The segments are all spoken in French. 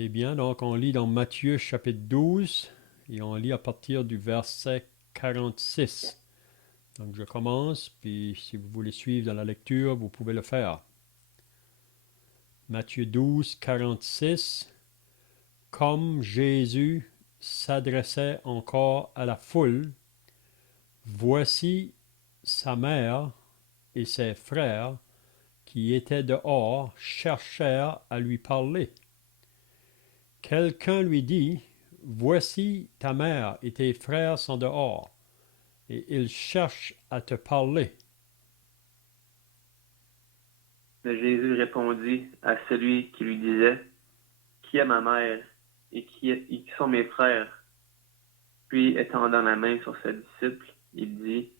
C'est bien, donc on lit dans Matthieu chapitre 12 et on lit à partir du verset 46. Donc je commence, puis si vous voulez suivre dans la lecture, vous pouvez le faire. Matthieu 12, 46. Comme Jésus s'adressait encore à la foule, voici sa mère et ses frères qui étaient dehors cherchèrent à lui parler. Quelqu'un lui dit, voici ta mère et tes frères sont dehors, et ils cherchent à te parler. Mais Jésus répondit à celui qui lui disait, qui est ma mère et qui sont mes frères? Puis, étendant la main sur ses disciples, il dit,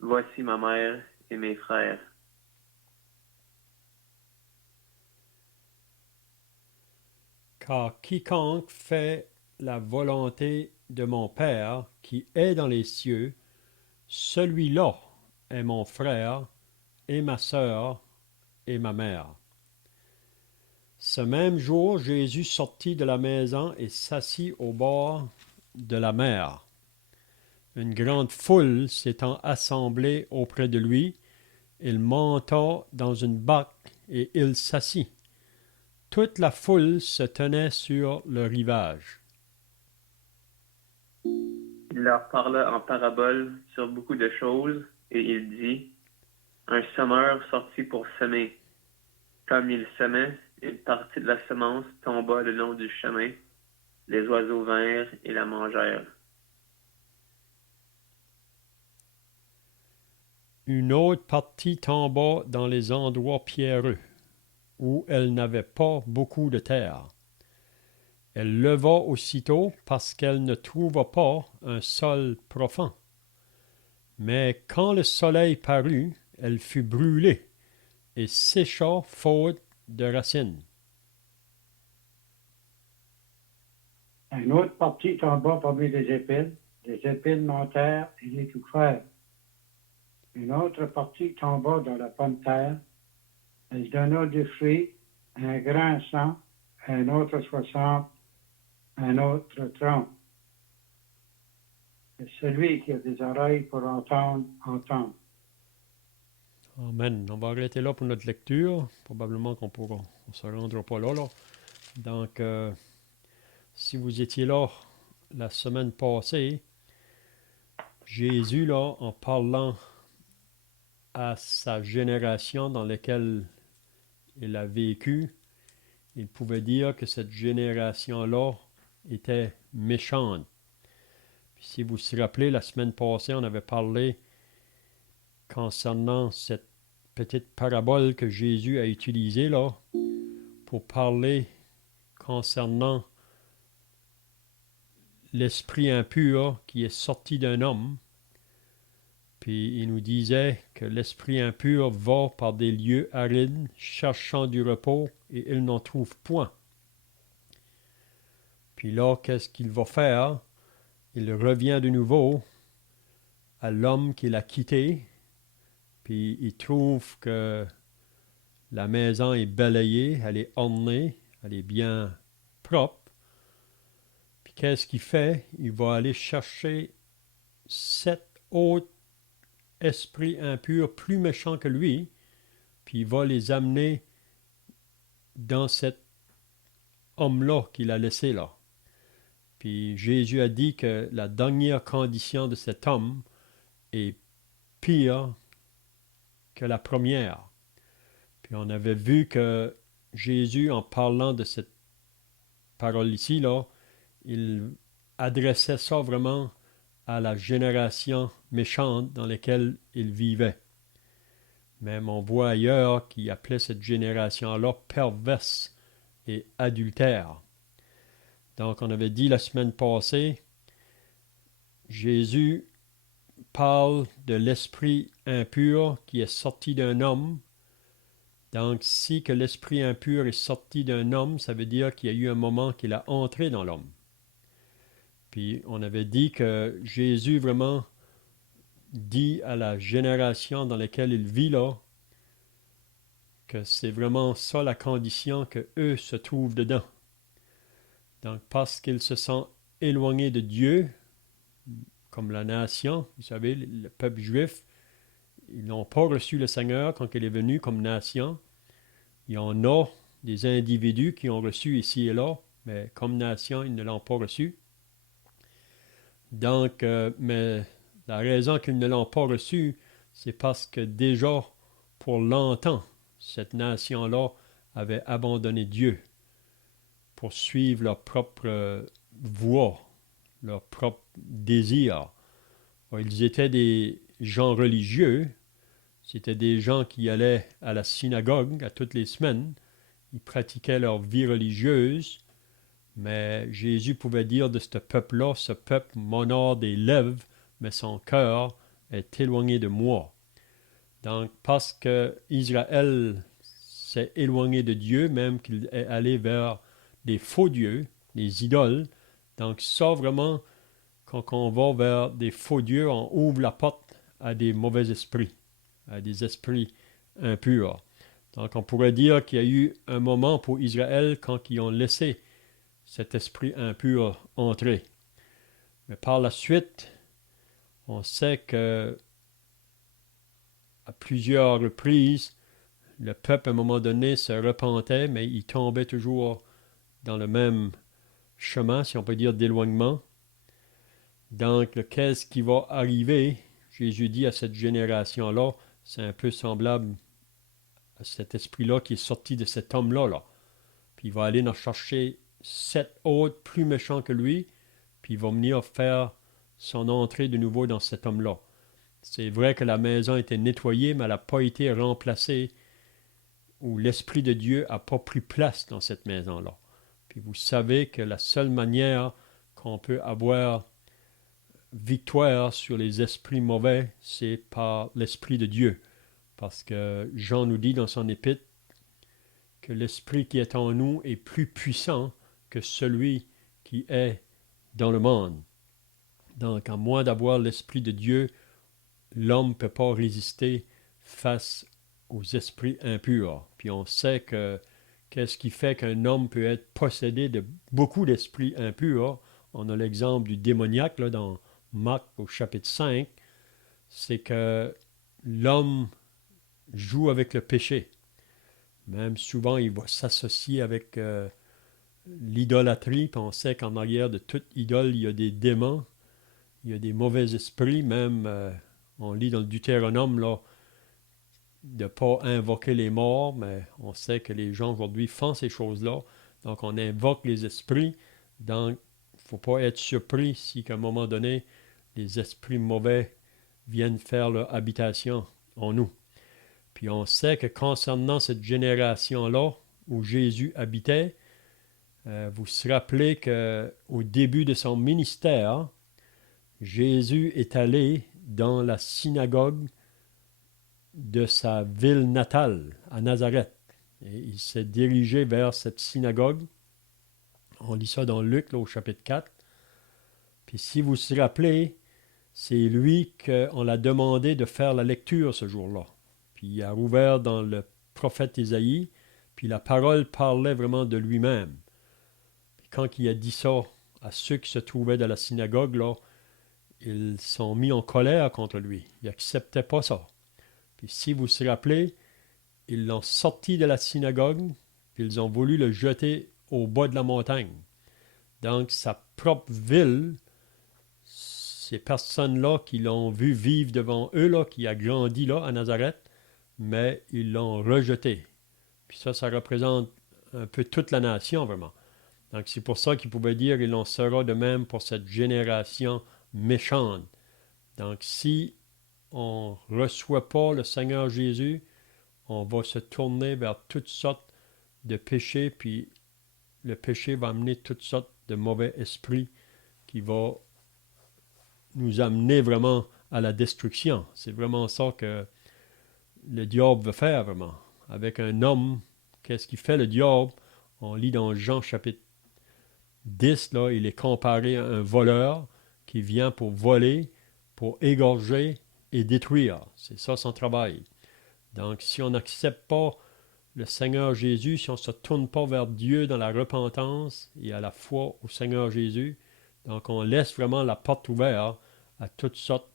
voici ma mère et mes frères. Car quiconque fait la volonté de mon Père qui est dans les cieux, celui-là est mon frère et ma sœur et ma mère. Ce même jour, Jésus sortit de la maison et s'assit au bord de la mer. Une grande foule s'étant assemblée auprès de lui, il monta dans une barque et il s'assit. Toute la foule se tenait sur le rivage. Il leur parla en parabole sur beaucoup de choses, et il dit, un semeur sortit pour semer. Comme il semait, une partie de la semence tomba le long du chemin. Les oiseaux vinrent et la mangèrent. Une autre partie tomba dans les endroits pierreux, où elle n'avait pas beaucoup de terre. Elle leva aussitôt parce qu'elle ne trouva pas un sol profond. Mais quand le soleil parut, elle fut brûlée et sécha faute de racines. Une autre partie tomba parmi les épines. Les épines montèrent et l'étouffèrent. Une autre partie tomba dans la bonne terre. Elle donna du fruit, un grand 100, un autre 60, un autre 30. Et celui qui a des oreilles pour entendre, entende. Amen. On va arrêter là pour notre lecture. Probablement qu'on ne se rendra pas là. Donc, si vous étiez là la semaine passée, Jésus, là, en parlant à sa génération dans laquelle il a vécu, il pouvait dire que cette génération-là était méchante. Puis si vous vous rappelez, la semaine passée, on avait parlé concernant cette petite parabole que Jésus a utilisée là pour parler concernant l'esprit impur qui est sorti d'un homme. Puis il nous disait que l'esprit impur va par des lieux arides, cherchant du repos, et il n'en trouve point. Puis là, qu'est-ce qu'il va faire? Il revient de nouveau à l'homme qu'il a quitté, puis il trouve que la maison est balayée, elle est ornée, elle est bien propre. Puis qu'est-ce qu'il fait? Il va aller chercher 7 autres esprits impurs plus méchants que lui, puis il va les amener dans cet homme-là qu'il a laissé là. Puis Jésus a dit que la dernière condition de cet homme est pire que la première. Puis on avait vu que Jésus, en parlant de cette parole ici, là, il adressait ça vraiment à la génération méchante dans laquelle il vivait. Même on voit ailleurs qu'il appelait cette génération-là perverse et adultère. Donc on avait dit la semaine passée, Jésus parle de l'esprit impur qui est sorti d'un homme. Donc si que l'esprit impur est sorti d'un homme, ça veut dire qu'il y a eu un moment qu'il a entré dans l'homme. Puis on avait dit que Jésus vraiment dit à la génération dans laquelle il vit là, que c'est vraiment ça la condition que eux se trouvent dedans. Donc, parce qu'ils se sont éloignés de Dieu, comme la nation, vous savez, le peuple juif, ils n'ont pas reçu le Seigneur quand il est venu comme nation. Il y en a des individus qui ont reçu ici et là, mais comme nation, ils ne l'ont pas reçu. Donc, mais la raison qu'ils ne l'ont pas reçu, c'est parce que déjà, pour longtemps, cette nation-là avait abandonné Dieu pour suivre leur propre voie, leur propre désir. Alors, ils étaient des gens religieux, c'était des gens qui allaient à la synagogue à toutes les semaines, ils pratiquaient leur vie religieuse, mais Jésus pouvait dire de ce peuple-là, ce peuple m'honore des lèvres, mais son cœur est éloigné de moi. Donc, parce que Israël s'est éloigné de Dieu, même qu'il est allé vers des faux dieux, des idoles, donc ça vraiment, quand on va vers des faux dieux, on ouvre la porte à des mauvais esprits, à des esprits impurs. Donc, on pourrait dire qu'il y a eu un moment pour Israël quand ils ont laissé cet esprit impur entrer. Mais par la suite, on sait que à plusieurs reprises, le peuple, à un moment donné, se repentait, mais il tombait toujours dans le même chemin, si on peut dire, d'éloignement. Donc, qu'est-ce qui va arriver? Jésus dit à cette génération-là, c'est un peu semblable à cet esprit-là qui est sorti de cet homme-là. Là. Puis il va aller en chercher 7 autres plus méchants que lui, puis il va venir faire son entrée de nouveau dans cet homme-là. C'est vrai que la maison était nettoyée, mais elle n'a pas été remplacée, ou l'Esprit de Dieu n'a pas pris place dans cette maison-là. Puis vous savez que la seule manière qu'on peut avoir victoire sur les esprits mauvais, c'est par l'Esprit de Dieu. Parce que Jean nous dit dans son épître que l'Esprit qui est en nous est plus puissant que celui qui est dans le monde. Donc, à moins d'avoir l'Esprit de Dieu, l'homme ne peut pas résister face aux esprits impurs. Puis on sait que qu'est-ce qui fait qu'un homme peut être possédé de beaucoup d'esprits impurs. On a l'exemple du démoniaque là, dans Marc au chapitre 5. C'est que l'homme joue avec le péché. Même souvent, il va s'associer avec l'idolâtrie. Puis on sait qu'en arrière de toute idole, il y a des démons, il y a des mauvais esprits. Même, on lit dans le Deutéronome, là, de ne pas invoquer les morts, mais on sait que les gens aujourd'hui font ces choses-là. Donc, on invoque les esprits. Donc, il ne faut pas être surpris si, qu'à un moment donné, les esprits mauvais viennent faire leur habitation en nous. Puis, on sait que concernant cette génération-là où Jésus habitait, vous vous rappelez qu'au début de son ministère, Jésus est allé dans la synagogue de sa ville natale, à Nazareth. Et il s'est dirigé vers cette synagogue. On lit ça dans Luc, là, au chapitre 4. Puis si vous vous rappelez, c'est lui qu'on l'a demandé de faire la lecture ce jour-là. Puis il a rouvert dans le prophète Isaïe, puis la parole parlait vraiment de lui-même. Puis quand il a dit ça à ceux qui se trouvaient dans la synagogue, là, ils sont mis en colère contre lui. Ils n'acceptaient pas ça. Puis si vous vous rappelez, ils l'ont sorti de la synagogue, puis ils ont voulu le jeter au bas de la montagne. Donc sa propre ville, ces personnes-là qui l'ont vu vivre devant eux, là, qui a grandi là à Nazareth, mais ils l'ont rejeté. Puis ça représente un peu toute la nation vraiment. Donc c'est pour ça qu'il pouvait dire il en sera de même pour cette génération méchante. Donc si on ne reçoit pas le Seigneur Jésus, on va se tourner vers toutes sortes de péchés, puis le péché va amener toutes sortes de mauvais esprits qui vont nous amener vraiment à la destruction. C'est vraiment ça que le diable veut faire vraiment. Avec un homme, qu'est-ce qu'il fait le diable? On lit dans Jean chapitre 10, là, il est comparé à un voleur qui vient pour voler, pour égorger et détruire. C'est ça son travail. Donc, si on n'accepte pas le Seigneur Jésus, si on ne se tourne pas vers Dieu dans la repentance et à la foi au Seigneur Jésus, donc on laisse vraiment la porte ouverte à toutes sortes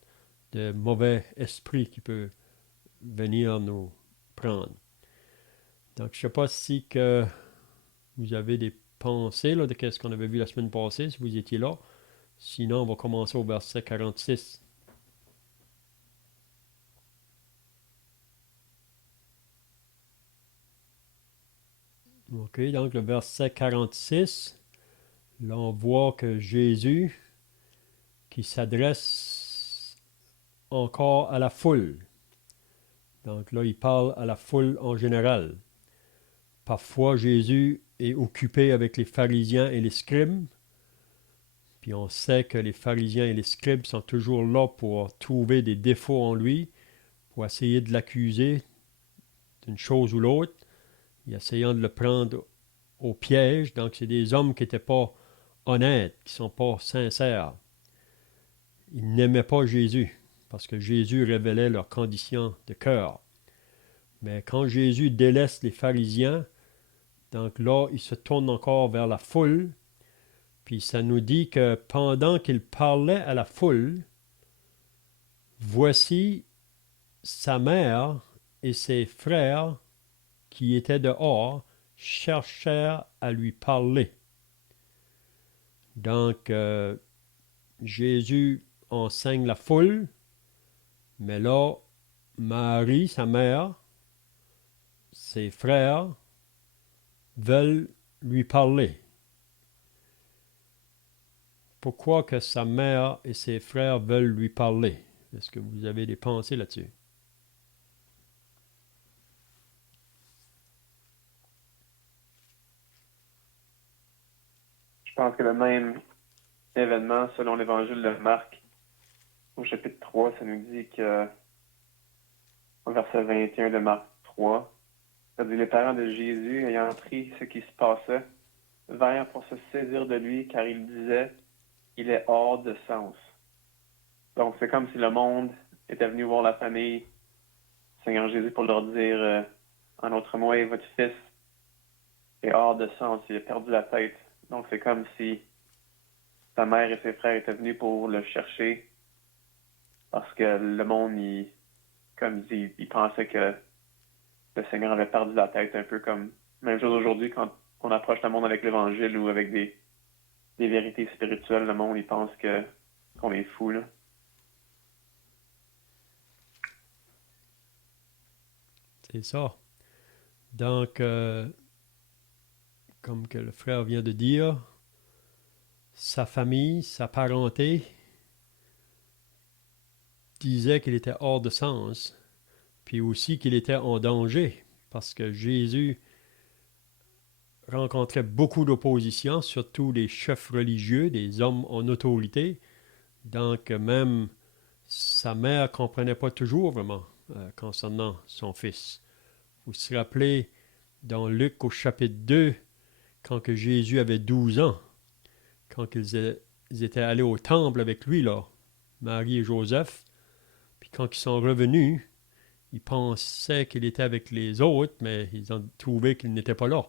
de mauvais esprits qui peuvent venir nous prendre. Donc, je ne sais pas si que vous avez des pensées là, de ce qu'on avait vu la semaine passée, si vous étiez là. Sinon, on va commencer au verset 46. OK, donc le verset 46, là on voit que Jésus qui s'adresse encore à la foule. Donc là, il parle à la foule en général. Parfois, Jésus est occupé avec les pharisiens et les scribes. Puis on sait que les pharisiens et les scribes sont toujours là pour trouver des défauts en lui, pour essayer de l'accuser d'une chose ou l'autre, et essayant de le prendre au piège. Donc c'est des hommes qui n'étaient pas honnêtes, qui ne sont pas sincères. Ils n'aimaient pas Jésus, parce que Jésus révélait leurs conditions de cœur. Mais quand Jésus délaisse les pharisiens, donc là, il se tourne encore vers la foule, puis ça nous dit que pendant qu'il parlait à la foule, voici sa mère et ses frères qui étaient dehors cherchèrent à lui parler. Donc, Jésus enseigne la foule, mais là, Marie, sa mère, ses frères veulent lui parler. Pourquoi que sa mère et ses frères veulent lui parler? Est-ce que vous avez des pensées là-dessus? Je pense que le même événement, selon l'évangile de Marc, au chapitre 3, ça nous dit que, au verset 21 de Marc 3, ça dit: les parents de Jésus, ayant appris ce qui se passait, vinrent pour se saisir de lui, car il disait: il est hors de sens. Donc, c'est comme si le monde était venu voir la famille Seigneur Jésus pour leur dire, en autre mot: hey, votre fils est hors de sens, il a perdu la tête. Donc, c'est comme si sa mère et ses frères étaient venus pour le chercher, parce que le monde, comme il dit, il pensait que le Seigneur avait perdu la tête, un peu comme même chose aujourd'hui quand on approche le monde avec l'Évangile ou avec des vérités spirituelles. Le monde, il pense qu'on est fou, là. C'est ça. Donc, comme que le frère vient de dire, sa famille, sa parenté disait qu'il était hors de sens, puis aussi qu'il était en danger, parce que Jésus rencontrait beaucoup d'opposition, surtout des chefs religieux, des hommes en autorité. Donc, même sa mère ne comprenait pas toujours vraiment concernant son fils. Vous vous rappelez, dans Luc au chapitre 2, quand que Jésus avait 12 ans, quand ils étaient allés au temple avec lui, là, Marie et Joseph, puis quand ils sont revenus, ils pensaient qu'il était avec les autres, mais ils ont trouvé qu'il n'était pas là.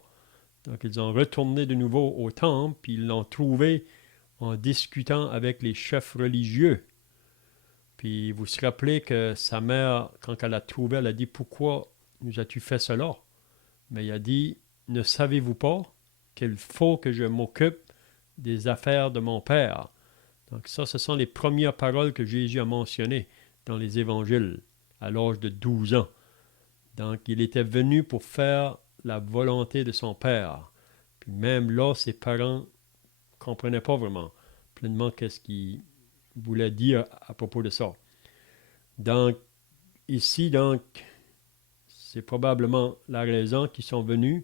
Donc ils ont retourné de nouveau au temple, puis ils l'ont trouvé en discutant avec les chefs religieux. Puis vous vous rappelez que sa mère, quand elle l'a trouvé, elle a dit: pourquoi nous as-tu fait cela? Mais il a dit: ne savez-vous pas qu'il faut que je m'occupe des affaires de mon Père? Donc ça, ce sont les premières paroles que Jésus a mentionnées dans les évangiles à l'âge de 12 ans. Donc il était venu pour faire la volonté de son Père. Puis même là, ses parents ne comprenaient pas vraiment pleinement qu'est-ce qu'il voulait dire à propos de ça. Donc ici, donc, c'est probablement la raison qu'ils sont venus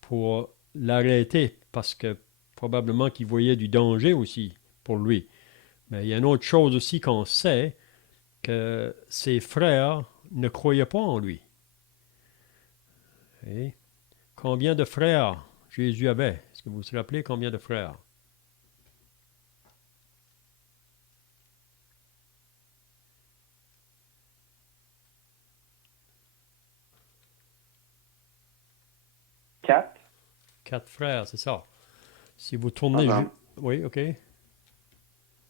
pour l'arrêter, parce que probablement qu'ils voyaient du danger aussi pour lui. Mais il y a une autre chose aussi qu'on sait, que ses frères ne croyaient pas en lui. Et combien de frères Jésus avait? Est-ce que vous vous rappelez combien de frères? 4. 4 frères, c'est ça. Si vous Ah, tournez... Oui, OK.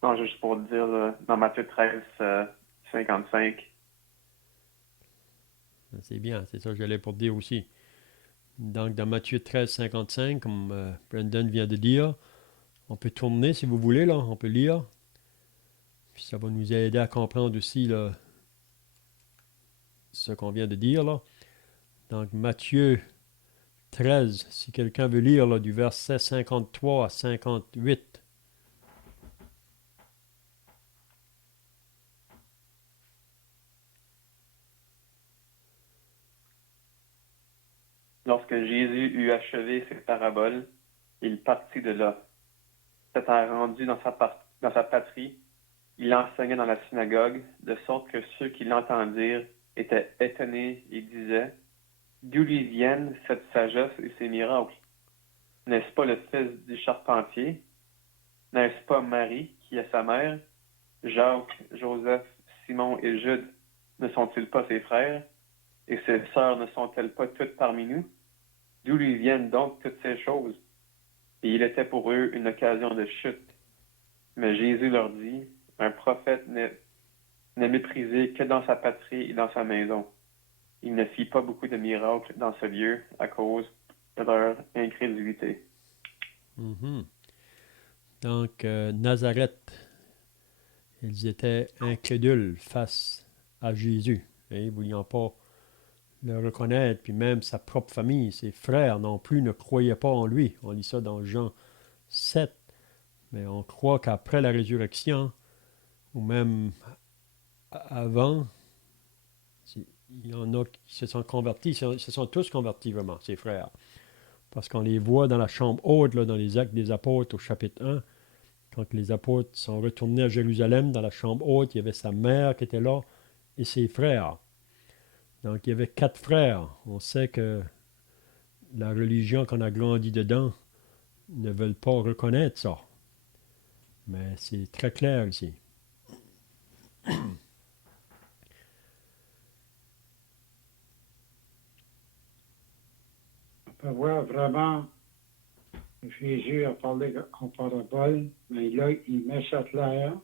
non, juste pour dire, là, dans Matthieu 13, 55. C'est bien, c'est ça que j'allais pour dire aussi. Donc, dans Matthieu 13, 55, comme Brendan vient de dire, on peut tourner si vous voulez, là, on peut lire. Puis ça va nous aider à comprendre aussi là, ce qu'on vient de dire. Là. Donc, Matthieu 13, si quelqu'un veut lire là, du verset 53 à 58. Lorsque Jésus eut achevé ses paraboles, il partit de là. S'étant rendu dans sa patrie, il enseignait dans la synagogue, de sorte que ceux qui l'entendirent étaient étonnés et disaient, d'où lui viennent cette sagesse et ces miracles? N'est-ce pas le fils du charpentier? N'est-ce pas Marie qui est sa mère? Jacques, Joseph, Simon et Jude ne sont-ils pas ses frères? Et ses sœurs ne sont-elles pas toutes parmi nous? D'où lui viennent donc toutes ces choses? Et il était pour eux une occasion de chute. Mais Jésus leur dit, un prophète n'est méprisé que dans sa patrie et dans sa maison. Il ne fit pas beaucoup de miracles dans ce lieu à cause de leur incrédulité. Mm-hmm. Donc, Nazareth, ils étaient incrédules face à Jésus, ne vouliant pas le reconnaître, puis même sa propre famille, ses frères non plus ne croyaient pas en lui. On lit ça dans Jean 7, mais on croit qu'après la résurrection, ou même avant, il y en a qui se sont convertis, ils se sont tous convertis vraiment, ses frères. Parce qu'on les voit dans la chambre haute, là, dans les Actes des Apôtres au chapitre 1, quand les apôtres sont retournés à Jérusalem, dans la chambre haute, il y avait sa mère qui était là et ses frères. Donc il y avait 4 frères. On sait que la religion qu'on a grandi dedans ne veulent pas reconnaître ça. Mais c'est très clair ici. On peut voir vraiment Jésus a parlé en parabole, mais là, il met ça clair.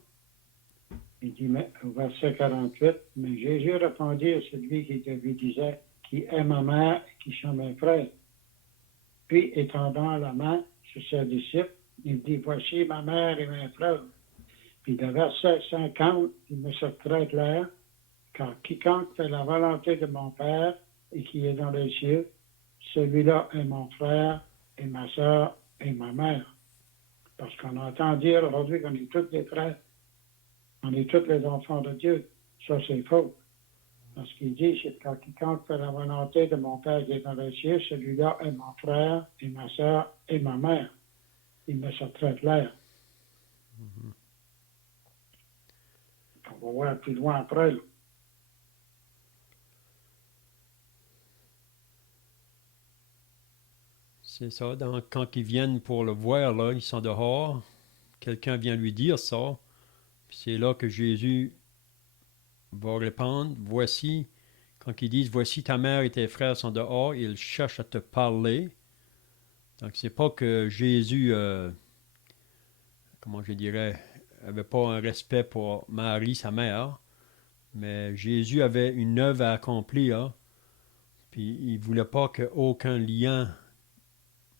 Il dit au verset 48, mais Jésus répondit à celui qui lui disait, qui est ma mère et qui sont mes frères. Puis, étendant la main sur ses disciples, il dit, voici ma mère et mes frères. Puis le verset 50, il met ça très clair, car quiconque fait la volonté de mon Père et qui est dans les cieux, celui-là est mon frère et ma soeur et ma mère. Parce qu'on entend dire aujourd'hui qu'on est tous des frères. On est tous les enfants de Dieu. Ça, c'est faux. Parce qu'il dit, c'est quand quiconque fait la volonté de mon Père qui est dans les cieux, celui-là est mon frère et ma soeur et ma mère. Il met ça très clair. Mm-hmm. On va voir plus loin après. Là. C'est ça. Donc, quand ils viennent pour le voir, là, ils sont dehors. Quelqu'un vient lui dire ça. Puis c'est là que Jésus va répondre, voici, quand ils disent, voici ta mère et tes frères sont dehors, ils cherchent à te parler. Donc, c'est pas que Jésus, comment je dirais, avait pas un respect pour Marie, sa mère, mais Jésus avait une œuvre à accomplir, puis il voulait pas qu'aucun lien,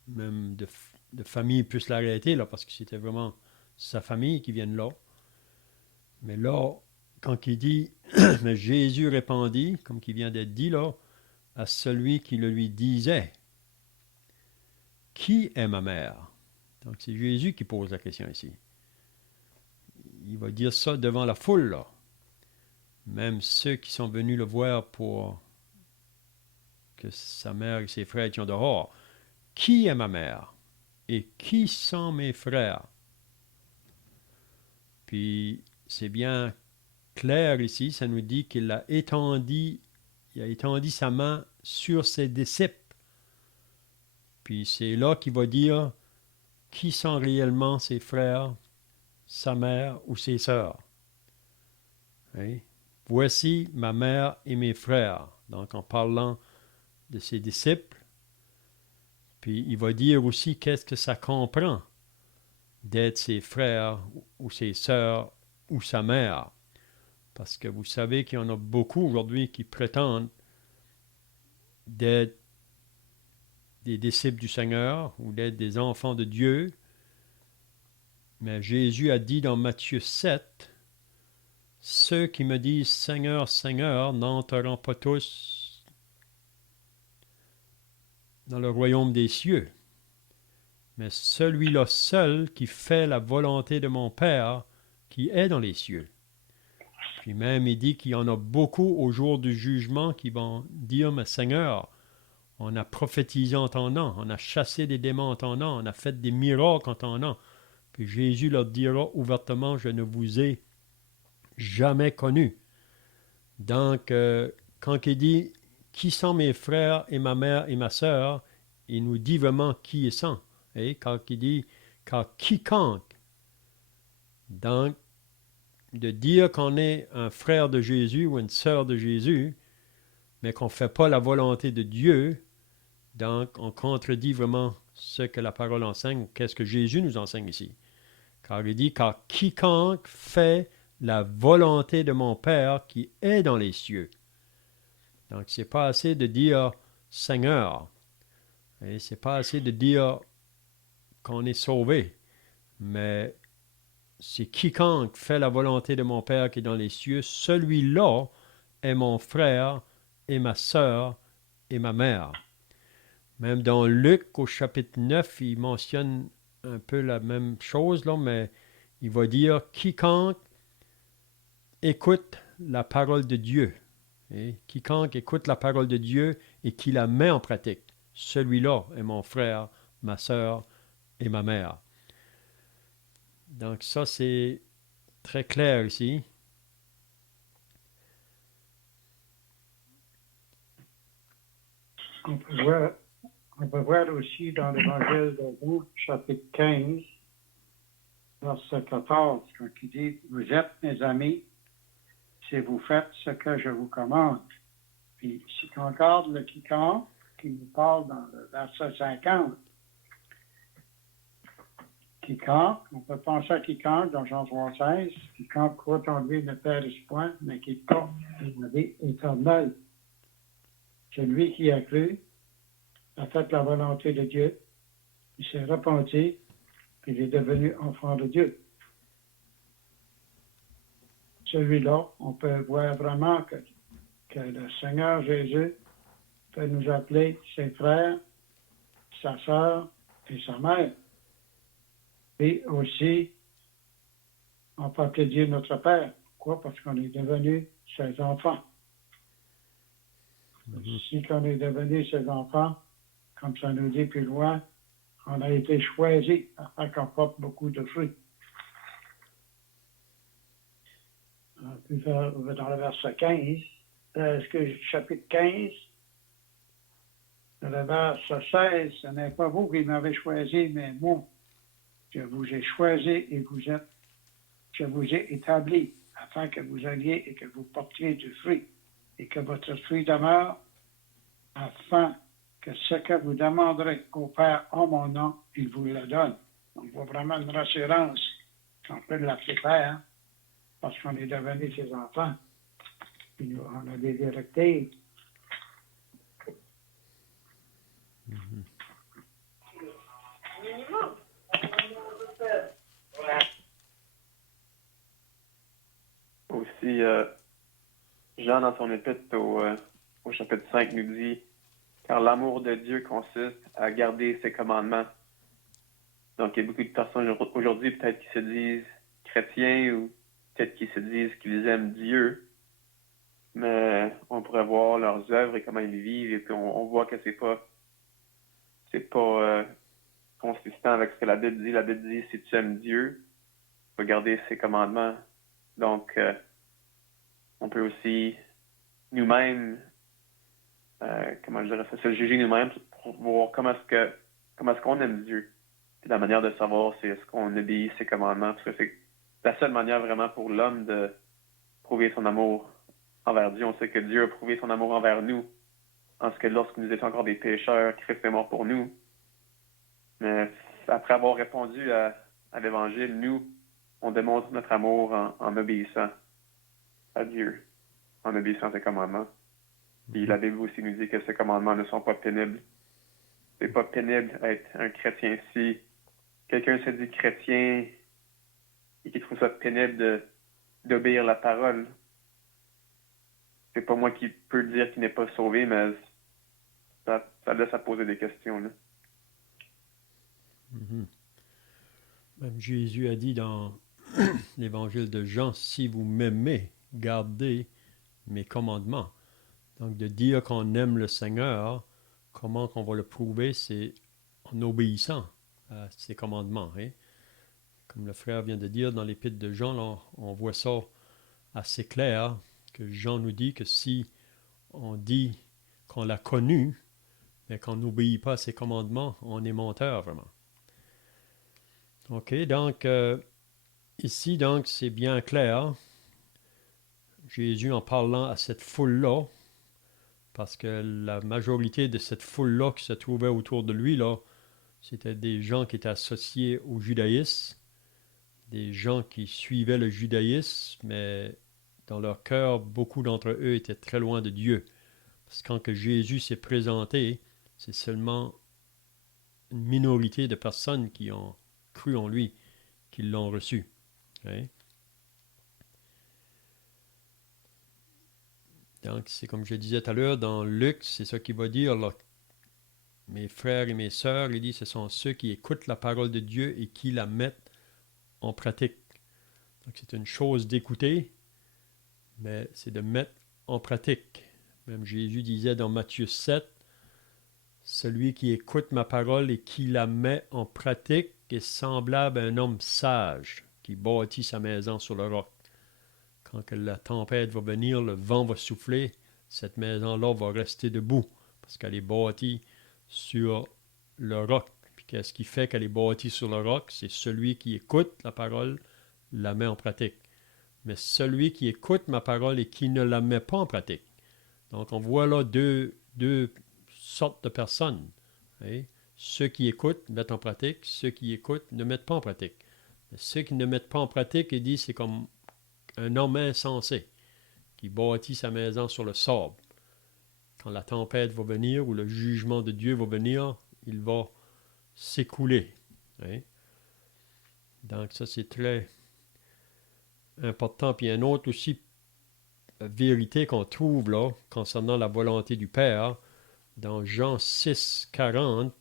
même de famille, puisse l'arrêter, là, parce que c'était vraiment sa famille qui vient là. Mais là, quand il dit, mais Jésus répondit, comme qui vient d'être dit là, à celui qui le lui disait, qui est ma mère? Donc c'est Jésus qui pose la question ici. Il va dire ça devant la foule, là. Même ceux qui sont venus le voir pour que sa mère et ses frères étaient dehors. Qui est ma mère? Et qui sont mes frères? Puis c'est bien clair ici, ça nous dit qu'il a étendu sa main sur ses disciples. Puis c'est là qu'il va dire qui sont réellement ses frères, sa mère ou ses sœurs. Oui? Voici ma mère et mes frères. Donc en parlant de ses disciples, Puis il va dire aussi qu'est-ce que ça comprend d'être ses frères ou ses sœurs ou sa mère. Parce que vous savez qu'il y en a beaucoup aujourd'hui qui prétendent d'être des disciples du Seigneur ou d'être des enfants de Dieu. Mais Jésus a dit dans Matthieu 7, « Ceux qui me disent Seigneur, Seigneur n'entreront pas tous dans le royaume des cieux, mais celui-là seul qui fait la volonté de mon Père qui est dans les cieux. » Puis même, il dit qu'il y en a beaucoup au jour du jugement qui vont dire, « Mais Seigneur, on a prophétisé en ton nom, on a chassé des démons en ton nom, on a fait des miracles en ton nom. » Puis Jésus leur dira ouvertement, « Je ne vous ai jamais connu. » Donc, quand il dit, « Qui sont mes frères et ma mère et ma sœur ?» il nous dit vraiment qui ils sont. Et quand il dit, « Car quiconque », donc, de dire qu'on est un frère de Jésus ou une sœur de Jésus, mais qu'on ne fait pas la volonté de Dieu, donc on contredit vraiment ce que la parole enseigne ou qu'est-ce que Jésus nous enseigne ici. Car il dit, « Car quiconque fait la volonté de mon Père qui est dans les cieux. » Donc, c'est pas assez de dire « Seigneur ». Et c'est pas assez de dire qu'on est sauvé. Mais c'est quiconque fait la volonté de mon Père qui est dans les cieux, celui-là est mon frère et ma sœur et ma mère. Même dans Luc, au chapitre 9, il mentionne un peu la même chose, là, mais il va dire « Quiconque écoute la parole de Dieu. » Et quiconque écoute la parole de Dieu et qui la met en pratique, celui-là est mon frère, ma sœur et ma mère. Donc ça, c'est très clair ici. On peut voir aussi dans l'Évangile de Luc, chapitre 15, verset 14, quand il dit « Vous êtes mes amis si vous faites ce que je vous commande. » Puis si on regarde le quiconque, qui nous parle dans le verset 50, quiconque, on peut penser à quiconque dans Jean 3,16, quiconque croit en lui ne périsse point, mais qui porte la vie éternelle. Celui qui a cru a fait la volonté de Dieu, il s'est repenti, puis il est devenu enfant de Dieu. Celui-là, on peut voir vraiment que le Seigneur Jésus peut nous appeler ses frères, sa sœur et sa mère. Et aussi, on peut appeler Dieu notre Père. Pourquoi? Parce qu'on est devenu ses enfants. Si on est devenu ses enfants, comme ça nous dit plus loin, on a été choisis afin qu'on porte beaucoup de fruits. Puis dans le verset 15, chapitre 15, le verset 16, ce n'est pas vous qui m'avez choisi, mais moi. Je vous ai choisi et je vous ai établi afin que vous alliez et que vous portiez du fruit et que votre fruit demeure afin que ce que vous demanderez au Père en mon nom, il vous le donne. On voit vraiment une rassurance qu'on peut l'appeler Père parce qu'on est devenu ses enfants. Puis nous, on a des directives. Aussi, Jean, dans son épître au chapitre 5, nous dit « Car l'amour de Dieu consiste à garder ses commandements. » Donc, il y a beaucoup de personnes aujourd'hui, peut-être, qui se disent chrétiens ou peut-être qui se disent qu'ils aiment Dieu, mais on pourrait voir leurs œuvres et comment ils vivent, et puis on voit que c'est pas consistant avec ce que la Bible dit. La Bible dit, si tu aimes Dieu, tu vas garder ses commandements. Donc, on peut aussi nous-mêmes, se juger nous-mêmes pour voir comment est-ce qu'on aime Dieu. Puis la manière de savoir, c'est est-ce qu'on obéit ses commandements. Parce que c'est la seule manière vraiment pour l'homme de prouver son amour envers Dieu. On sait que Dieu a prouvé son amour envers nous. En ce que lorsque nous étions encore des pécheurs, Christ est mort pour nous. Mais après avoir répondu à l'Évangile, nous, on démontre notre amour en obéissant à Dieu, en obéissant à ses commandements. Puis la Bible aussi nous dit que ces commandements ne sont pas pénibles. C'est pas pénible d'être un chrétien. Si quelqu'un se dit chrétien et qui trouve ça pénible d'obéir la parole, c'est pas moi qui peux dire qu'il n'est pas sauvé, mais ça laisse à poser des questions. Là. Mhm. Même Jésus a dit dans l'évangile de Jean, si vous m'aimez, gardez mes commandements. Donc de dire qu'on aime le Seigneur, comment qu'on va le prouver, c'est en obéissant à ses commandements. Hein? Comme le frère vient de dire dans l'épître de Jean, là, on voit ça assez clair, que Jean nous dit que si on dit qu'on l'a connu, mais qu'on n'obéit pas à ses commandements, on est menteur vraiment. OK, donc ici, donc, c'est bien clair. Jésus, en parlant à cette foule-là, parce que la majorité de cette foule-là qui se trouvait autour de lui, là, c'était des gens qui étaient associés au judaïsme, des gens qui suivaient le judaïsme, mais dans leur cœur, beaucoup d'entre eux étaient très loin de Dieu. Parce que quand que Jésus s'est présenté, c'est seulement une minorité de personnes qui ont cru en lui, qui l'ont reçu. Hein? Donc, c'est comme je disais tout à l'heure, dans Luc, c'est ça qu'il va dire, là, mes frères et mes sœurs, il dit, ce sont ceux qui écoutent la parole de Dieu et qui la mettent en pratique. Donc, c'est une chose d'écouter, mais c'est de mettre en pratique. Même Jésus disait dans Matthieu 7, celui qui écoute ma parole et qui la met en pratique est semblable à un homme sage qui bâtit sa maison sur le roc. Quand que la tempête va venir, le vent va souffler, cette maison-là va rester debout parce qu'elle est bâtie sur le roc. Puis qu'est-ce qui fait qu'elle est bâtie sur le roc? C'est celui qui écoute la parole, la met en pratique. Mais celui qui écoute ma parole et qui ne la met pas en pratique. Donc on voit là deux sortes de personnes. Hein? Ceux qui écoutent mettent en pratique, ceux qui écoutent ne mettent pas en pratique. Mais ceux qui ne mettent pas en pratique, il dit, c'est comme un homme insensé qui bâtit sa maison sur le sable. Quand la tempête va venir ou le jugement de Dieu va venir, il va s'écouler. Hein? Donc ça, c'est très important. Puis un autre aussi vérité qu'on trouve là concernant la volonté du Père, dans Jean 6, 40,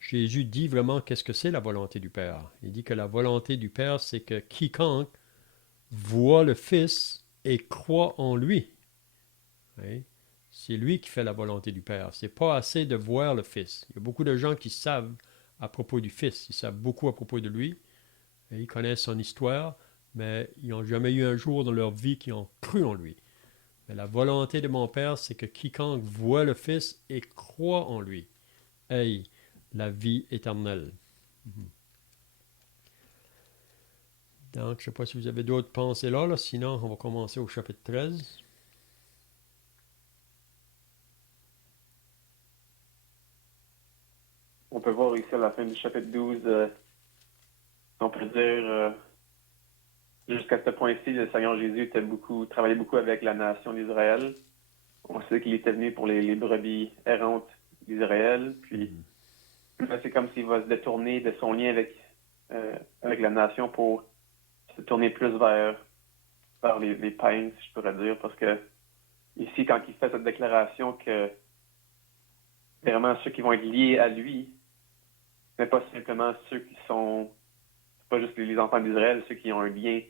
Jésus dit vraiment qu'est-ce que c'est la volonté du Père. Il dit que la volonté du Père, c'est que quiconque voit le Fils et croit en lui. Hein? C'est lui qui fait la volonté du Père. C'est pas assez de voir le Fils. Il y a beaucoup de gens qui savent à propos du Fils. Ils savent beaucoup à propos de lui. Et ils connaissent son histoire, mais ils n'ont jamais eu un jour dans leur vie qui ont cru en lui. Mais la volonté de mon Père, c'est que quiconque voit le Fils et croit en lui ait la vie éternelle. Donc, je ne sais pas si vous avez d'autres pensées là, sinon on va commencer au chapitre 13. On peut voir ici à la fin du chapitre 12, on peut dire, jusqu'à ce point-ci, le Seigneur Jésus travaillait beaucoup avec la nation d'Israël. On sait qu'il était venu pour les brebis errantes d'Israël. Puis là, c'est comme s'il va se détourner de son lien avec la nation pour se tourner plus vers les païens, si je pourrais dire. Parce que ici, quand il fait cette déclaration que vraiment ceux qui vont être liés à lui, mais pas simplement ceux qui sont, c'est pas juste les enfants d'Israël, ceux qui ont un lien,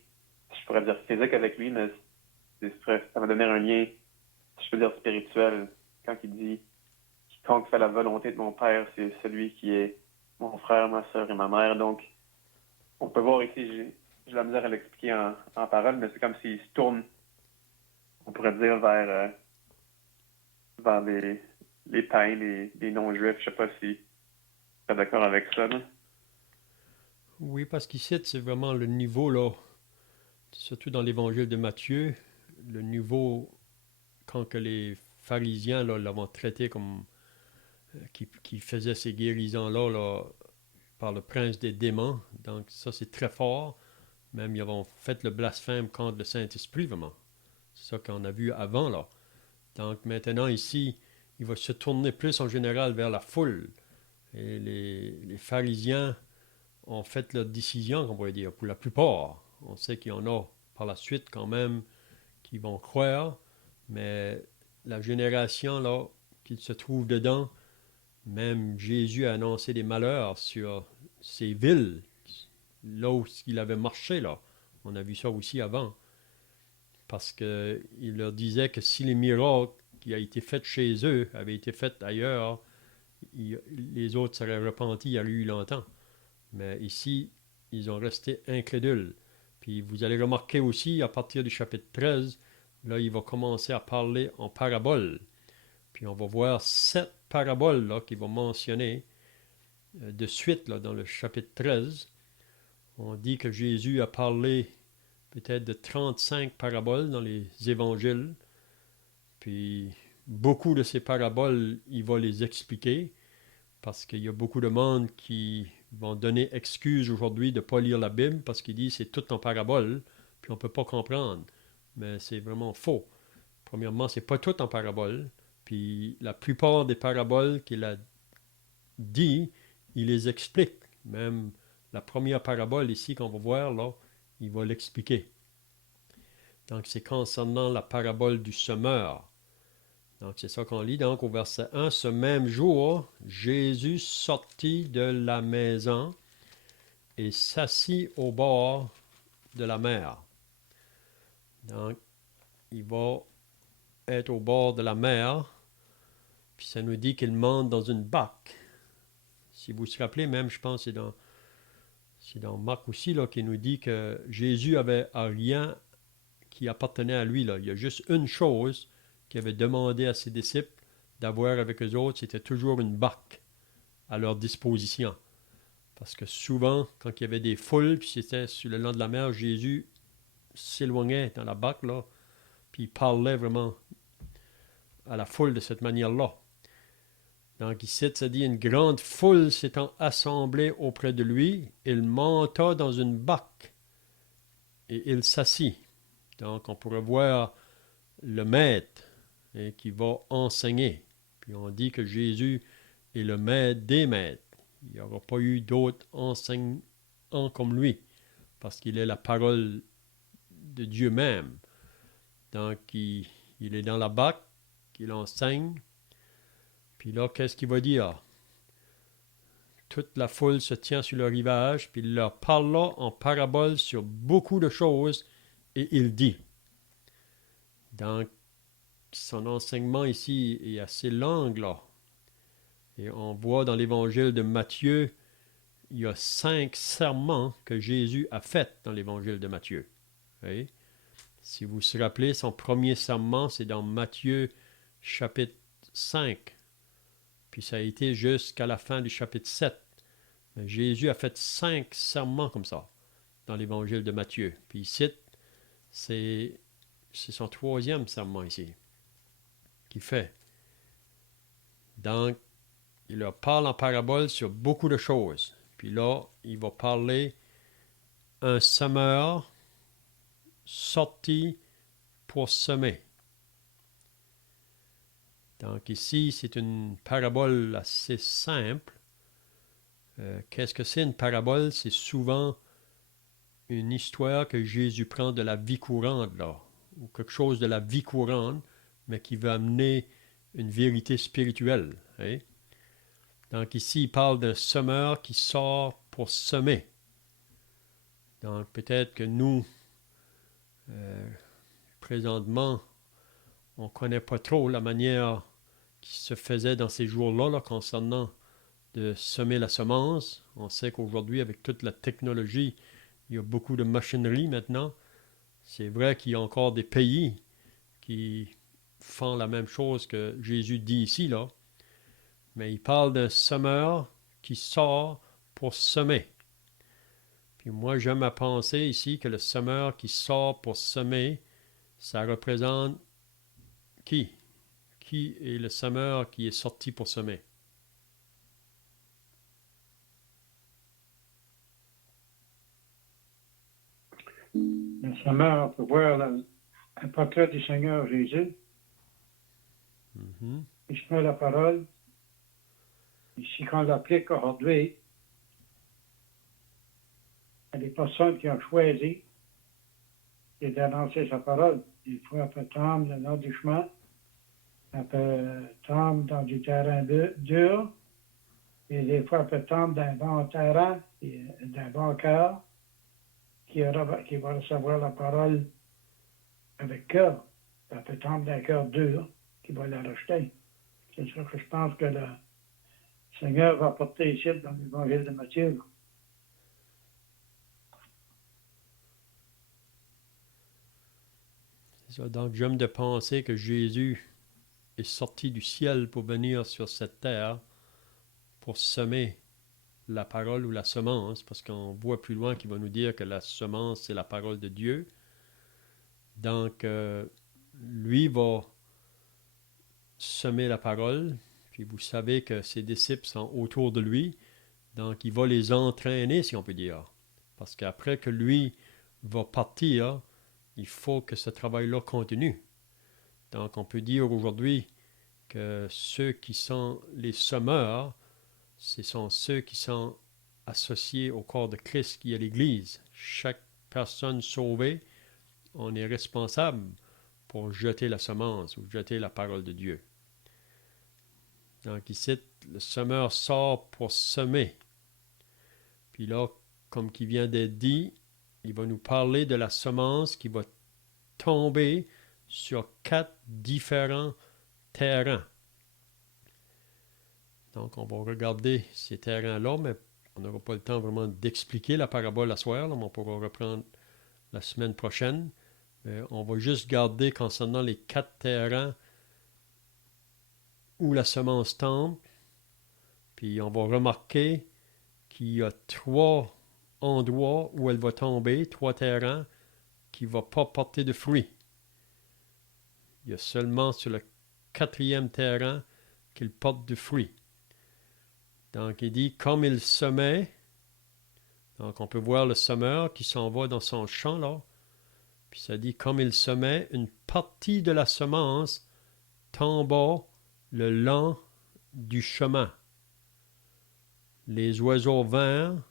si je pourrais dire physique avec lui, mais ça va donner un lien, si je peux dire spirituel, quand il dit quiconque fait la volonté de mon Père, c'est celui qui est mon frère, ma soeur et ma mère. Donc, on peut voir ici, j'ai la misère à l'expliquer en paroles, mais c'est comme s'il se tourne, on pourrait dire, vers les païens, les non-juifs. Je sais pas si tu es d'accord avec ça. Là. Oui, parce qu'ici, c'est vraiment le niveau, là, surtout dans l'évangile de Matthieu, le niveau quand que les pharisiens là, l'avont traité comme qui faisait ces guérisons-là, là, par le prince des démons. Donc ça, c'est très fort. Même ils avons fait le blasphème contre le Saint-Esprit, vraiment. C'est ça qu'on a vu avant, là. Donc maintenant, ici, il va se tourner plus en général vers la foule. Et les pharisiens ont fait leur décision, on pourrait dire, pour la plupart. On sait qu'il y en a par la suite quand même qui vont croire, mais la génération là qui se trouve dedans, même Jésus a annoncé des malheurs sur ces villes, là où il avait marché, là. On a vu ça aussi avant. Parce qu'il leur disait que si les miracles qui ont été faits chez eux avaient été faits ailleurs, les autres seraient repentis il y a eu longtemps. Mais ici, ils ont resté incrédules. Puis vous allez remarquer aussi, à partir du chapitre 13, là, il va commencer à parler en paraboles. Puis on va voir 7 paraboles là, qu'il va mentionner de suite là, dans le chapitre 13. On dit que Jésus a parlé peut-être de 35 paraboles dans les évangiles. Puis beaucoup de ces paraboles, il va les expliquer parce qu'il y a beaucoup de monde qui vont donner excuse aujourd'hui de ne pas lire la Bible parce qu'ils disent que c'est tout en parabole, puis on ne peut pas comprendre. Mais c'est vraiment faux. Premièrement, c'est pas tout en parabole. Puis la plupart des paraboles qu'il a dit, il les explique. Même la première parabole ici qu'on va voir, là, il va l'expliquer. Donc c'est concernant la parabole du semeur. Donc c'est ça qu'on lit. Donc au verset 1, ce même jour, Jésus sortit de la maison et s'assit au bord de la mer. Donc il va être au bord de la mer, puis ça nous dit qu'il monte dans une barque. Si vous vous rappelez, même je pense que c'est dans Marc aussi, là, qui nous dit que Jésus avait rien qui appartenait à lui. Là. Il y a juste une chose qu'il avait demandé à ses disciples d'avoir avec eux autres, c'était toujours une barque à leur disposition. Parce que souvent, quand il y avait des foules, puis c'était sur le long de la mer, Jésus s'éloignait dans la barque, là, puis il parlait vraiment à la foule de cette manière-là. Donc ici, ça dit, une grande foule s'étant assemblée auprès de lui, il monta dans une barque et il s'assit. Donc on pourrait voir le maître qui va enseigner. Puis on dit que Jésus est le maître des maîtres. Il n'y aura pas eu d'autres enseignants comme lui, parce qu'il est la parole de Dieu même. Donc il est dans la barque, il enseigne. Puis là, qu'est-ce qu'il va dire? Toute la foule se tient sur le rivage, puis il leur parla en parabole sur beaucoup de choses, et il dit. Donc, son enseignement ici est assez long, là. Et on voit dans l'évangile de Matthieu, il y a 5 sermons que Jésus a faits dans l'évangile de Matthieu. Oui? Si vous vous rappelez, son premier sermon, c'est dans Matthieu chapitre 5. Puis ça a été jusqu'à la fin du chapitre 7. Mais Jésus a fait 5 sermons comme ça dans l'évangile de Matthieu. Puis ici, c'est son 3e sermon ici qu'il fait. Donc, il leur parle en parabole sur beaucoup de choses. Puis là, il va parler un semeur sorti pour semer. Donc ici, c'est une parabole assez simple. Qu'est-ce que c'est une parabole? C'est souvent une histoire que Jésus prend de la vie courante, là, ou quelque chose de la vie courante, mais qui va amener une vérité spirituelle. Hein? Donc ici, il parle d'un semeur qui sort pour semer. Donc peut-être que nous, présentement, on ne connaît pas trop la manière qui se faisait dans ces jours-là là, concernant de semer la semence. On sait qu'aujourd'hui, avec toute la technologie, il y a beaucoup de machinerie maintenant. C'est vrai qu'il y a encore des pays qui font la même chose que Jésus dit ici, là. Mais il parle d'un semeur qui sort pour semer. Puis moi, j'aime à penser ici que le semeur qui sort pour semer, ça représente qui? Qui est le semeur qui est sorti pour semer? Le semeur, on peut voir un portrait du Seigneur Jésus. Mhm. Il se met la parole. Ici, qu'on l'applique aujourd'hui, il y a des personnes qui ont choisi d'annoncer sa parole. Des fois, elle peut tomber le long du chemin. Elle peut tomber dans du terrain dur. Et des fois, elle peut tomber d'un bon terrain, et d'un bon cœur, qui va recevoir la parole avec cœur. Elle peut tomber d'un cœur dur, qui va la rejeter. C'est ça que je pense que le Seigneur va porter ici dans l'évangile de Matthieu. C'est ça. Donc, j'aime de penser que Jésus est sorti du ciel pour venir sur cette terre pour semer la parole ou la semence, parce qu'on voit plus loin qu'il va nous dire que la semence, c'est la parole de Dieu. Donc, lui va semer la parole, puis vous savez que ses disciples sont autour de lui, donc il va les entraîner, si on peut dire. Parce qu'après que lui va partir, il faut que ce travail-là continue. Donc, on peut dire aujourd'hui que ceux qui sont les semeurs, ce sont ceux qui sont associés au corps de Christ qui est l'Église. Chaque personne sauvée, on est responsable pour jeter la semence ou jeter la parole de Dieu. Donc ici, le semeur sort pour semer. Puis là, comme qui vient d'être dit, il va nous parler de la semence qui va tomber sur 4 différents terrains. Donc, on va regarder ces terrains-là, mais on n'aura pas le temps vraiment d'expliquer la parabole à soir, là, mais on pourra reprendre la semaine prochaine. Mais on va juste garder concernant les 4 terrains où la semence tombe, puis on va remarquer qu'il y a 3 endroits où elle va tomber, 3 terrains qui ne vont pas porter de fruits. Il y a seulement sur le 4e terrain qu'il porte du fruit. Donc, il dit, comme il semait, donc on peut voir le semeur qui s'en va dans son champ, là, puis ça dit, comme il semait, une partie de la semence tomba le long du chemin. Les oiseaux vinrent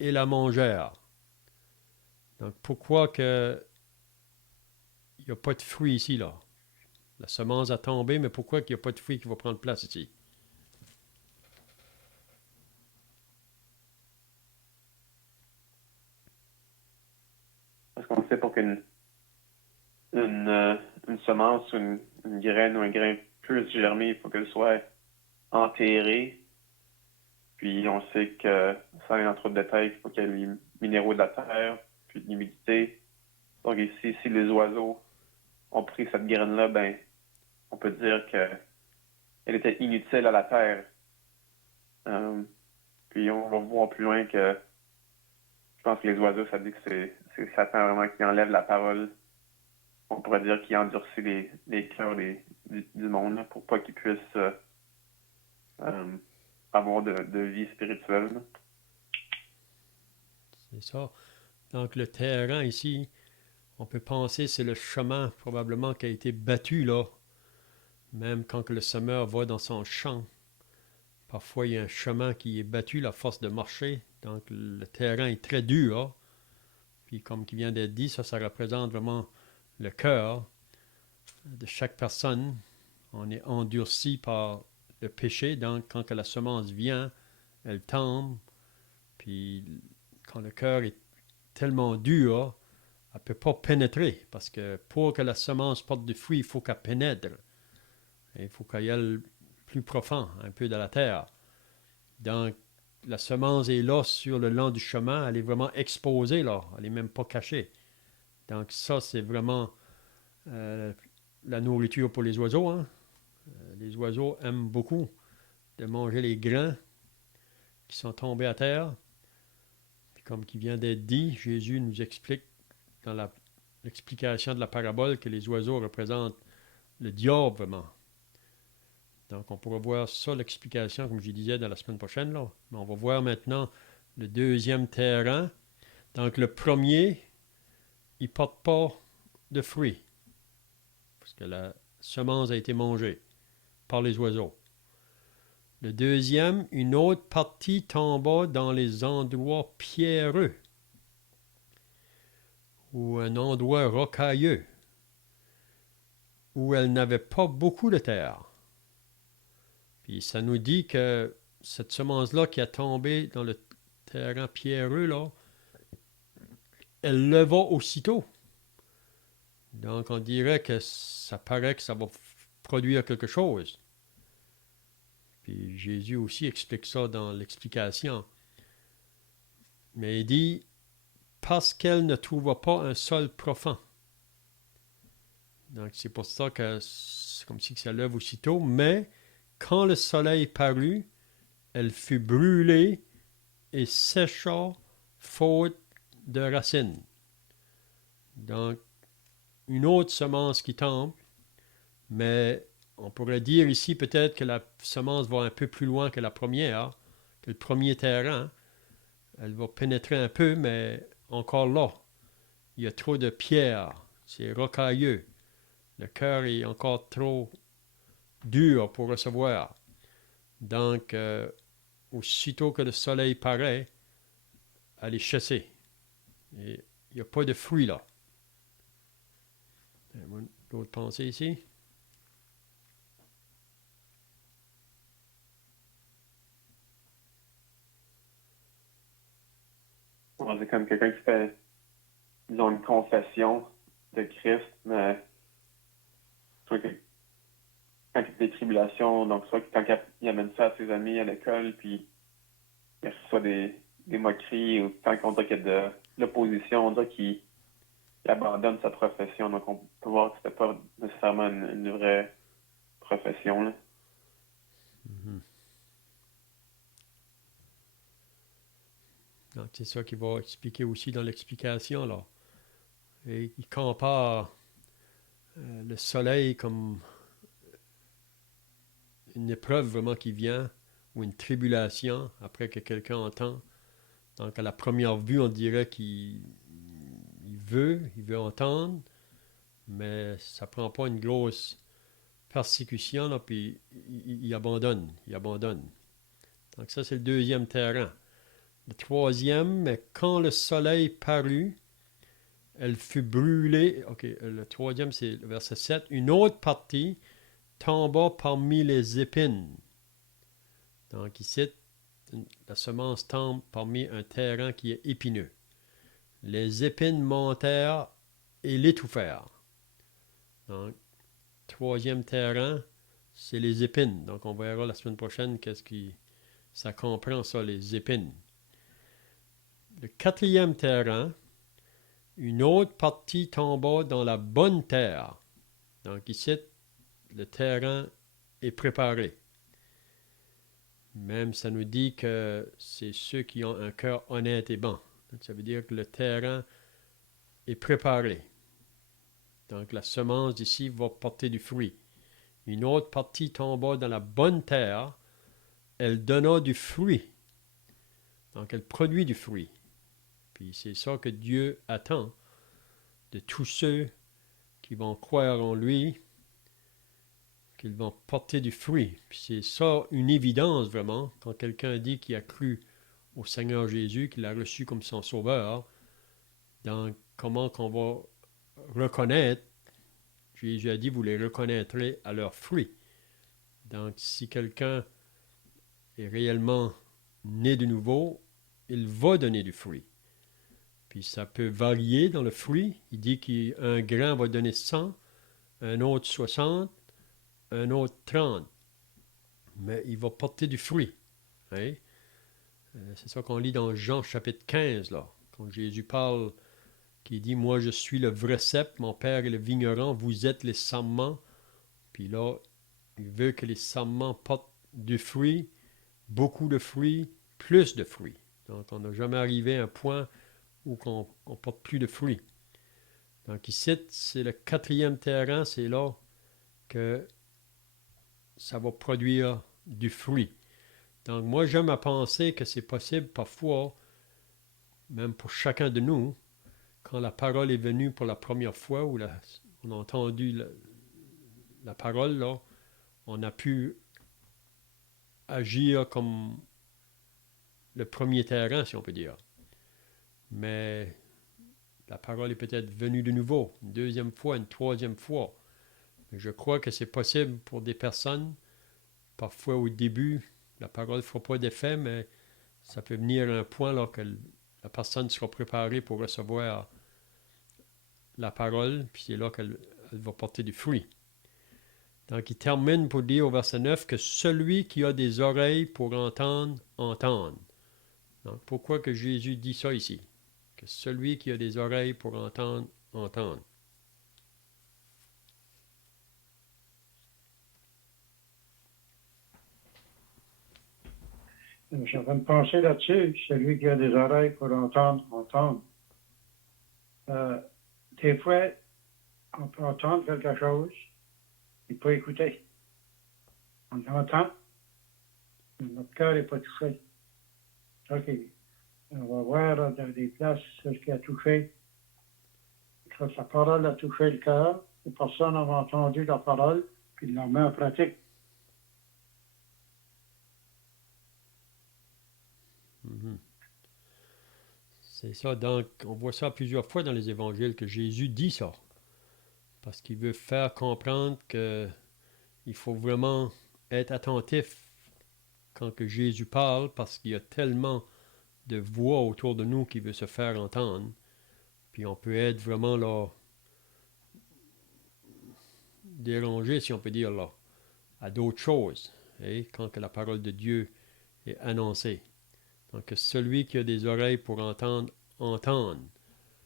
et la mangèrent. Donc, pourquoi que il n'y a pas de fruit ici, là? La semence a tombé, mais pourquoi qu'il n'y a pas de fruit qui va prendre place ici? Parce qu'on sait pour qu'une une semence ou une graine ou un grain puisse germer, il faut qu'elle soit enterrée. Puis on sait que ça vient entre autres de terre, il faut qu'il y ait les minéraux de la terre, puis de l'humidité. Donc ici, si les oiseaux ont pris cette graine-là, ben on peut dire qu'elle était inutile à la terre. Puis on va voir plus loin que je pense que les oiseaux, ça dit que c'est Satan vraiment qui enlève la parole. On pourrait dire qu'il endurcit les cœurs du monde là, pour pas qu'ils puissent avoir de vie spirituelle. Là. C'est ça. Donc, le terrain ici, on peut penser que c'est le chemin probablement qui a été battu là, même quand le semeur va dans son champ. Parfois, il y a un chemin qui est battu, la force de marcher. Donc, le terrain est très dur. Hein? Puis, comme qui vient d'être dit, ça représente vraiment le cœur de chaque personne. On est endurci par le péché. Donc, quand que la semence vient, elle tombe. Puis, quand le cœur est tellement dur, elle ne peut pas pénétrer. Parce que pour que la semence porte du fruit, il faut qu'elle pénètre. Et il faut qu'elle aille plus profond, un peu dans la terre. Donc, la semence est là sur le long du chemin. Elle est vraiment exposée là. Elle n'est même pas cachée. Donc, ça, c'est vraiment la nourriture pour les oiseaux. Hein? Les oiseaux aiment beaucoup de manger les grains qui sont tombés à terre. Puis comme qui vient d'être dit, Jésus nous explique dans l'explication de la parabole que les oiseaux représentent le diable vraiment. Donc on pourra voir ça, l'explication, comme je disais, dans la semaine prochaine. Là. Mais on va voir maintenant le 2e terrain. Donc le premier, il ne porte pas de fruits, parce que la semence a été mangée par les oiseaux. Le deuxième, une autre partie tomba dans les endroits pierreux, ou un endroit rocailleux, où elle n'avait pas beaucoup de terre. Puis ça nous dit que cette semence-là qui a tombé dans le terrain pierreux, là, elle leva aussitôt. Donc on dirait que ça paraît que ça va produire quelque chose. Puis Jésus aussi explique ça dans l'explication. Mais il dit, parce qu'elle ne trouva pas un sol profond. Donc c'est pour ça que c'est comme si ça lève aussitôt, mais quand le soleil parut, elle fut brûlée et sécha faute de racines. Donc, une autre semence qui tombe, mais on pourrait dire ici peut-être que la semence va un peu plus loin que la première, que le premier terrain. Elle va pénétrer un peu, mais encore là, il y a trop de pierres, c'est rocailleux. Le cœur est encore trop dur pour recevoir. Donc, aussitôt que le soleil paraît, elle est chassée. Et il n'y a pas de fruits là. D'autres pensées ici? C'est comme quelqu'un qui fait, disons, une confession de Christ, mais soit que quand il y a des tribulations, donc soit quand il amène ça à ses amis à l'école, puis il reçoit des moqueries, ou quand on dirait qu'il y a de l'opposition, on dirait qu'il abandonne sa profession. Donc on peut voir que c'était pas nécessairement une vraie profession, là. Mm-hmm. Donc, c'est ça qu'il va expliquer aussi dans l'explication là. Et il compare le soleil comme une épreuve vraiment qui vient, ou une tribulation après que quelqu'un entend. Donc à la première vue, on dirait qu'il veut entendre, mais ça ne prend pas une grosse persécution, là, puis il abandonne. Donc ça, c'est le deuxième terrain. Le troisième, mais quand le soleil parut, elle fut brûlée. OK, le troisième, c'est le verset 7. Une autre partie tomba parmi les épines. Donc ici, la semence tombe parmi un terrain qui est épineux. Les épines montèrent et l'étouffèrent. Donc, troisième terrain, c'est les épines. Donc, on verra la semaine prochaine qu'est-ce qui ça comprend, ça, les épines. Le quatrième terrain, une autre partie tomba dans la bonne terre. Donc, ici, le terrain est préparé. Même ça nous dit que c'est ceux qui ont un cœur honnête et bon. Donc, ça veut dire que le terrain est préparé. Donc la semence d'ici va porter du fruit. Une autre partie tomba dans la bonne terre. Elle donna du fruit. Donc elle produit du fruit. Puis c'est ça que Dieu attend de tous ceux qui vont croire en lui, qu'ils vont porter du fruit. Puis c'est ça une évidence vraiment, quand quelqu'un dit qu'il a cru au Seigneur Jésus, qu'il l'a reçu comme son sauveur. Donc comment qu'on va reconnaître, Jésus a dit, vous les reconnaîtrez à leurs fruits. Donc si quelqu'un est réellement né de nouveau, il va donner du fruit. Puis ça peut varier dans le fruit. Il dit qu'un grain va donner 100, un autre 60, un autre 30. Mais il va porter du fruit. Hein? C'est ça qu'on lit dans Jean chapitre 15, là. Quand Jésus parle, qui dit, moi je suis le vrai cep, mon père est le vigneron, vous êtes les sarments. Puis là, il veut que les sarments portent du fruit, beaucoup de fruits, plus de fruits. Donc on n'a jamais arrivé à un point où on ne porte plus de fruits. Donc ici, c'est le quatrième terrain, c'est là que ça va produire du fruit. Donc moi, j'aime à penser que c'est possible parfois, même pour chacun de nous, quand la parole est venue pour la première fois, ou on a entendu la parole, là, on a pu agir comme le premier terrain, si on peut dire. Mais la parole est peut-être venue de nouveau, une deuxième fois, une troisième fois. Je crois que c'est possible pour des personnes, parfois au début, la parole ne fera pas d'effet, mais ça peut venir à un point là que la personne sera préparée pour recevoir la parole, puis c'est là qu'elle va porter du fruit. Donc, il termine pour dire au verset 9 que celui qui a des oreilles pour entendre, entende. Donc, pourquoi que Jésus dit ça ici? Que celui qui a des oreilles pour entendre, entende. Je suis en train de penser là-dessus, celui qui a des oreilles pour entendre, entendre. Des fois, on peut entendre quelque chose et pas écouter. On entend, mais notre cœur n'est pas touché. OK. On va voir là, dans des places ce qui a touché. Quand la parole a touché le cœur, les personnes ont entendu la parole, puis ils l'ont mis en pratique. Mm-hmm. C'est ça. Donc, on voit ça plusieurs fois dans les évangiles que Jésus dit ça. Parce qu'il veut faire comprendre qu'il faut vraiment être attentif quand que Jésus parle, parce qu'il y a tellement de voix autour de nous qui veut se faire entendre. Puis on peut être vraiment là dérangé, si on peut dire là, à d'autres choses, quand que la parole de Dieu est annoncée. Donc celui qui a des oreilles pour entendre, entende.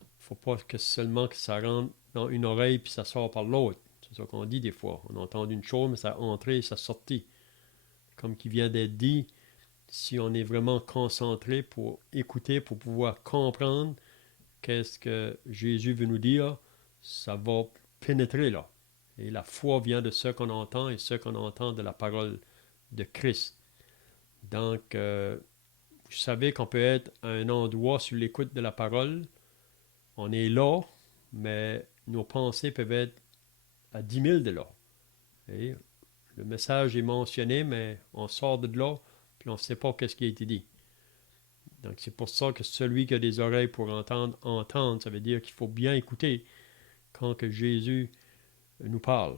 Il ne faut pas que seulement que ça rentre dans une oreille puis ça sort par l'autre. C'est ça qu'on dit des fois. On entend une chose, mais ça entré et ça sorti. Comme qui vient d'être dit, si on est vraiment concentré pour écouter, pour pouvoir comprendre qu'est-ce que Jésus veut nous dire, ça va pénétrer là. Et la foi vient de ce qu'on entend et ce qu'on entend de la parole de Christ. Donc, vous savez qu'on peut être à un endroit sur l'écoute de la parole. On est là, mais nos pensées peuvent être à 10 000 de là. Et le message est mentionné, mais on sort de là, puis on ne sait pas qu'est-ce qui a été dit. Donc, c'est pour ça que celui qui a des oreilles pour entendre, entendre. Ça veut dire qu'il faut bien écouter quand que Jésus nous parle.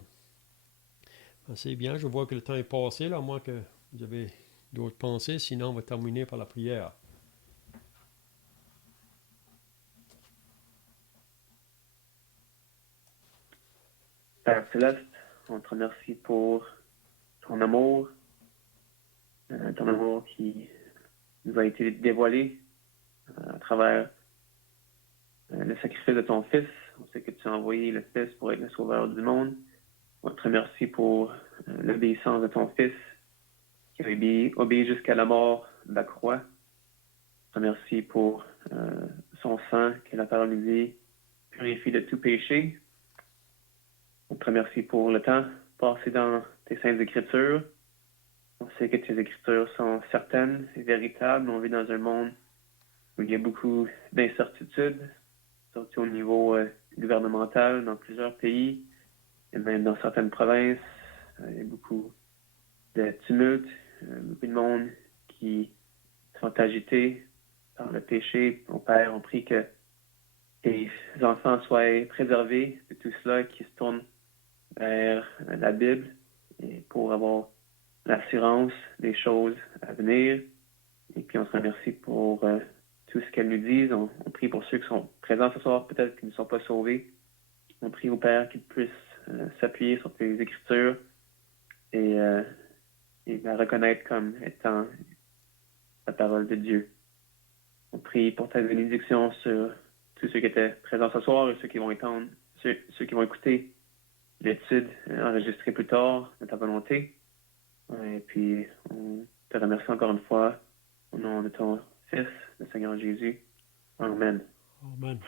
C'est bien, je vois que le temps est passé, là, à moins que vous avez d'autres pensées. Sinon, on va terminer par la prière. Père Céleste, on te remercie pour ton amour qui nous a été dévoilé à travers le sacrifice de ton Fils. On sait que tu as envoyé le Fils pour être le sauveur du monde. On te remercie pour l'obéissance de ton Fils qui a obéi jusqu'à la mort de la croix. On te remercie pour son sang qui, la parole nous dit, purifie de tout péché. On te remercie pour le temps passé dans tes saintes écritures. On sait que tes écritures sont certaines et véritables. On vit dans un monde où il y a beaucoup d'incertitudes, surtout au niveau gouvernemental dans plusieurs pays et même dans certaines provinces. Il y a beaucoup de tumultes, beaucoup de monde qui sont agités par le péché. Mon Père, on prie que tes enfants soient préservés de tout cela, qui se tournent vers la Bible et pour avoir l'assurance des choses à venir. Et puis on se remercie pour tout ce qu'elles nous disent. On prie pour ceux qui sont présents ce soir, peut-être qui ne sont pas sauvés. On prie au Père qu'ils puissent s'appuyer sur tes écritures et la reconnaître comme étant la parole de Dieu. On prie pour ta bénédiction sur tous ceux qui étaient présents ce soir et ceux qui vont étendre, ceux qui vont écouter l'étude enregistrée plus tard de ta volonté. Et puis, on te remercie encore une fois au nom de ton Fils, le Seigneur Jésus. Amen. Amen.